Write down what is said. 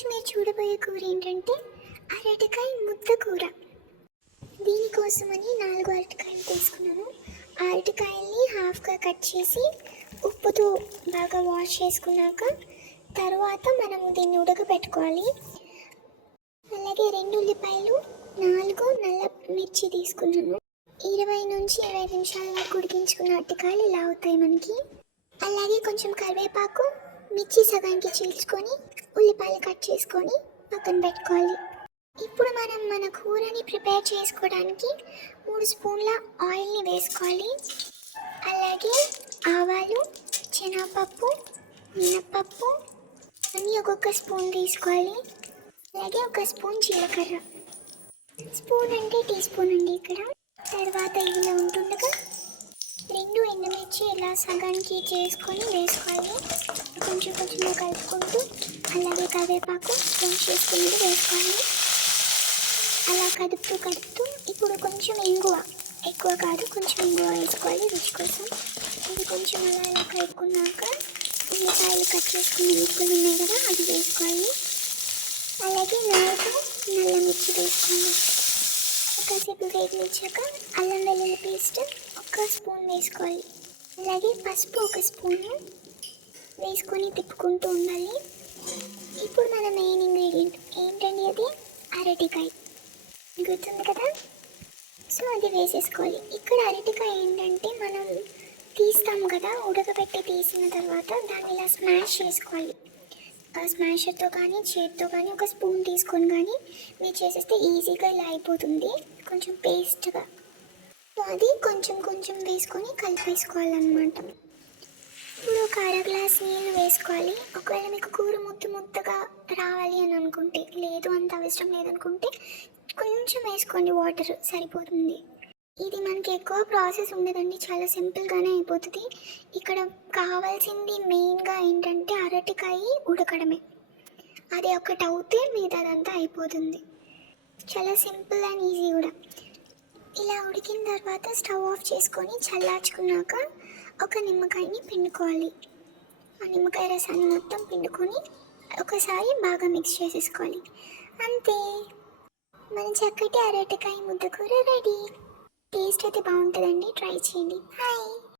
ఈరోజు మీరు చూడబోయే కూర ఏంటంటే అరటికాయ ముద్ద కూర. దీనికోసమని 4 అరటికాయలు తీసుకున్నాను. ఆ అరటికాయల్ని హాఫ్గా కట్ చేసి ఉప్పుతో బాగా వాష్ చేసుకున్నాక తర్వాత మనము దీన్ని ఉడకబెట్టుకోవాలి. అలాగే 2 ఉల్లిపాయలు, 4 నల్ల మిర్చి తీసుకున్నాను. 20 నుంచి 25 నిమిషాల వరకు ఉడికించుకున్న అరటికాయలు ఇలా అవుతాయి మనకి. అలాగే కొంచెం కరివేపాకు, మిర్చి సగానికి చీల్చుకొని ఉల్లిపాయలు కట్ చేసుకొని పక్కన పెట్టుకోవాలి. ఇప్పుడు మనం మన కూరని ప్రిపేర్ చేసుకోవడానికి 3 స్పూన్ల ఆయిల్ని వేసుకోవాలి. అలాగే ఆవాలు, శనగపప్పు, మినప్పప్పు అన్నీ ఒక్కొక్క స్పూన్ తీసుకోవాలి. అలాగే 1 స్పూన్ జీలకర్ర. స్పూన్ అంటే టీ స్పూన్ అండి ఇక్కడ. తర్వాత ఇలా ఉంటుండగా 2 ఎండుమిర్చి ఇలా సగానికి చేసుకొని వేసుకోవాలి. కొంచెం కొంచెంగా కలుపుకుంటూ అలాగే కరివేపాకు వాష్ చేసుకున్నది వేసుకోవాలి. అలా కదుపుతూ ఇప్పుడు కొంచెం ఎక్కువ కాదు, కొంచెం ఇంగువ వేసుకోవాలి రుచి కోసం. ఇది కొంచెం అలా కలుపుకున్నాక ఉల్లిపాయలు కట్ చేసుకున్న ముక్కలు ఉన్నాయి కదా అది వేసుకోవాలి. అలాగే 4 నల్ల మిర్చి వేసుకోవాలి. కాసేపు వేగించాక అల్లం వెల్లుల్లి పేస్ట్ 1 స్పూన్ వేసుకోవాలి. అలాగే పసుపు 1 స్పూన్ వేసుకొని తిప్పుకుంటూ ఉండాలి. ఇప్పుడు మన మెయిన్ ఇంగ్రీడియంట్ ఏంటండి, అది అరటికాయ. గుర్తుంది కదా, సో అది వేసేసుకోవాలి. ఇక్కడ అరటికాయ ఏంటంటే మనం తీస్తాం కదా, ఉడకబెట్టి తీసిన తర్వాత దాన్ని ఇలా స్మాష్ చేసుకోవాలి. స్మాషర్తో కానీ చేతితో కానీ 1 స్పూన్ తీసుకొని కానీ మీరు చేసేస్తే ఈజీగా ఇలా అయిపోతుంది, కొంచెం పేస్ట్గా. సో అది కొంచెం కొంచెం వేసుకొని కలిపేసుకోవాలన్నమాట. ఇప్పుడు 1/2 గ్లాస్ నీళ్ళు వేసుకోవాలి. ఒకవేళ మీకు కూర ముద్దగా రావాలి అని అనుకుంటే, లేదు అంత అవసరం లేదనుకుంటే కొంచెం వేసుకోండి, వాటర్ సరిపోతుంది. ఇది మనకి ఎక్కువ ప్రాసెస్ ఉండదండి, చాలా సింపుల్గానే అయిపోతుంది. ఇక్కడ కావాల్సింది మెయిన్గా ఏంటంటే అరటికాయ ఉడకడమే. అది ఒకటి అవుతే మిగతాదంతా అయిపోతుంది. చాలా సింపుల్ అండ్ ఈజీ కూడా. ఇలా ఉడికిన తర్వాత స్టవ్ ఆఫ్ చేసుకొని చల్లార్చుకున్నాక 1 నిమ్మకాయని పిండుకోవాలి. ఆ నిమ్మకాయ రసాన్ని మొత్తం పిండుకొని ఒకసారి బాగా మిక్స్ చేసేసుకోవాలి. అంతే, మన చక్కటి అరటికాయ ముద్ద కూర రెడీ. టేస్ట్ అయితే బాగుంటుందండి, ట్రై చేయండి. హాయ్.